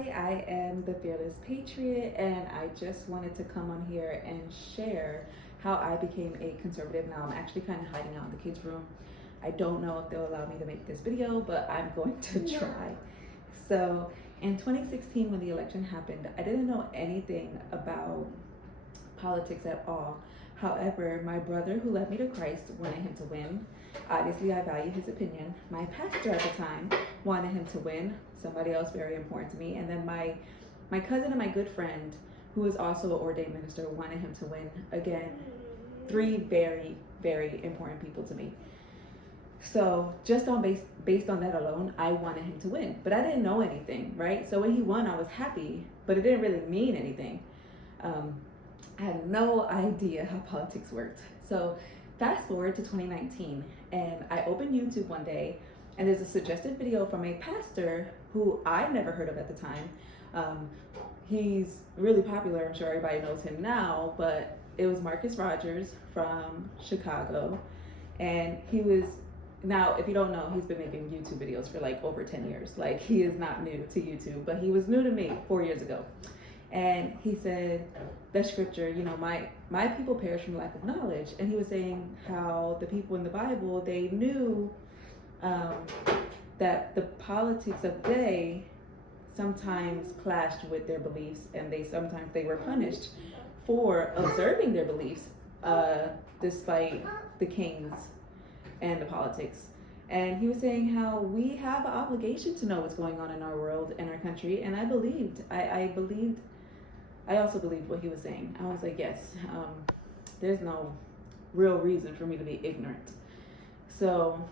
Hi, I am the Fearless Patriot, and I just wanted to come on here and share how I became a conservative. Now, I'm actually kind of hiding out in the kids' room. I don't know if they'll allow me to make this video, but I'm going to try. So, in 2016, when the election happened, I didn't know anything about politics at all. However, my brother who led me to Christ wanted him to win. Obviously, I value his opinion. My pastor at the time wanted him to win, somebody else very important to me. And then my cousin and my good friend, who is also an ordained minister, wanted him to win. Again, three very, very important people to me. So just based on that alone, I wanted him to win. But I didn't know anything, right? So when he won, I was happy, but it didn't really mean anything. I had no idea how politics worked. So fast forward to 2019, and I opened YouTube one day, and there's a suggested video from a pastor who I never heard of at the time. He's really popular. I'm sure everybody knows him now, but it was Marcus Rogers from Chicago. And he was, now if you don't know, he's been making YouTube videos for like over 10 years. Like, he is not new to YouTube, but he was new to me 4 years ago. And he said the scripture, you know, my people perish from lack of knowledge. And he was saying how the people in the Bible, they knew that the politics of the day sometimes clashed with their beliefs, and sometimes they were punished for observing their beliefs despite the kings and the politics. And he was saying how we have an obligation to know what's going on in our world and our country. And I believed. I also believed what he was saying. I was like, yes, there's no real reason for me to be ignorant. So,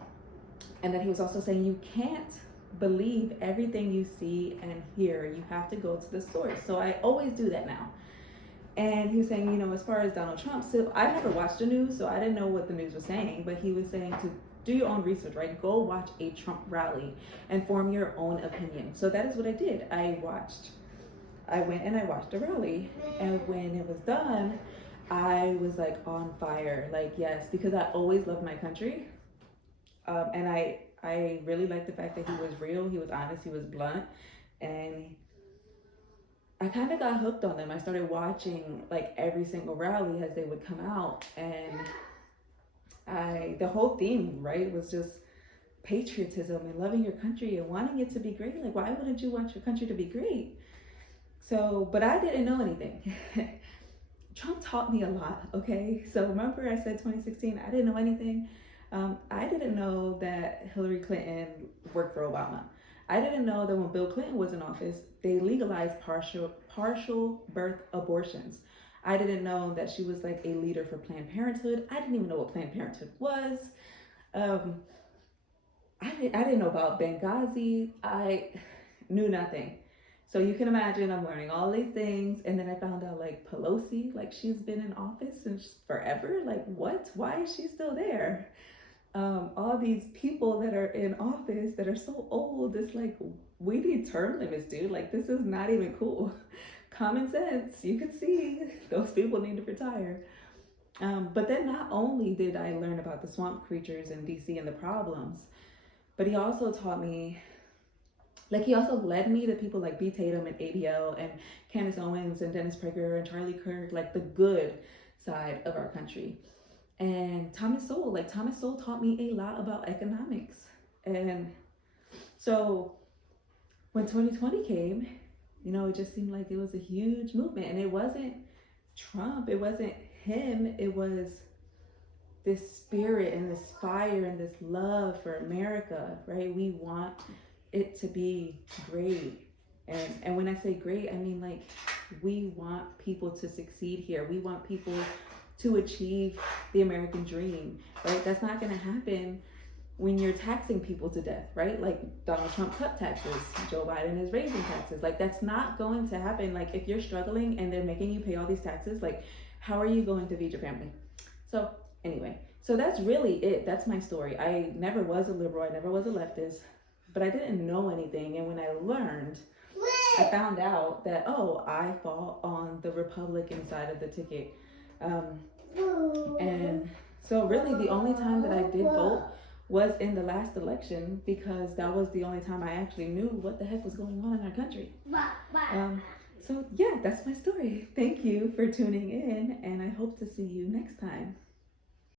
and then he was also saying you can't believe everything you see and hear. You have to go to the source. So I always do that now. And he was saying, you know, as far as Donald Trump, so I never watched the news, so I didn't know what the news was saying, but he was saying to do your own research, right? Go watch a Trump rally and form your own opinion. So that is what I did. I went and I watched a rally, and when it was done, I was like on fire. Like, yes, because I always loved my country. And I really liked the fact that he was real, he was honest, he was blunt, and I kind of got hooked on them. I started watching like every single rally as they would come out, and the whole theme, right, was just patriotism and loving your country and wanting it to be great. Like, why wouldn't you want your country to be great? So, but I didn't know anything. Trump taught me a lot, okay? So remember I said 2016, I didn't know anything. I didn't know that Hillary Clinton worked for Obama. I didn't know that when Bill Clinton was in office, they legalized partial birth abortions. I didn't know that she was like a leader for Planned Parenthood. I didn't even know what Planned Parenthood was. I didn't know about Benghazi. I knew nothing. So you can imagine I'm learning all these things, and then I found out like Pelosi, like she's been in office since forever. Like, what? Why is she still there? All these people that are in office that are so old, it's like, we need term limits, dude. Like, this is not even cool. Common sense, you can see those people need to retire. But then not only did I learn about the swamp creatures in DC and the problems, but he also taught me, like, he also led me to people like B. Tatum and ABL and Candace Owens and Dennis Prager and Charlie Kirk, like the good side of our country. And Thomas Sowell taught me a lot about economics. And so when 2020 came, you know, it just seemed like it was a huge movement. And it wasn't Trump, it wasn't him, it was this spirit and this fire and this love for America, right? We want it to be great. And when I say great, I mean, like, we want people to succeed here. We want people to achieve the American dream, right? That's not going to happen when you're taxing people to death, right? Like, Donald Trump cut taxes, Joe Biden is raising taxes. Like, that's not going to happen. Like, if you're struggling and they're making you pay all these taxes, like, how are you going to feed your family? So anyway, so that's really it. That's my story. I never was a liberal. I never was a leftist, but I didn't know anything. And when I learned, I found out that, oh, I fall on the Republican side of the ticket. And so really the only time that I did vote was in the last election because that was the only time I actually knew what the heck was going on in our country. So yeah, that's my story. Thank you for tuning in, and I hope to see you next time.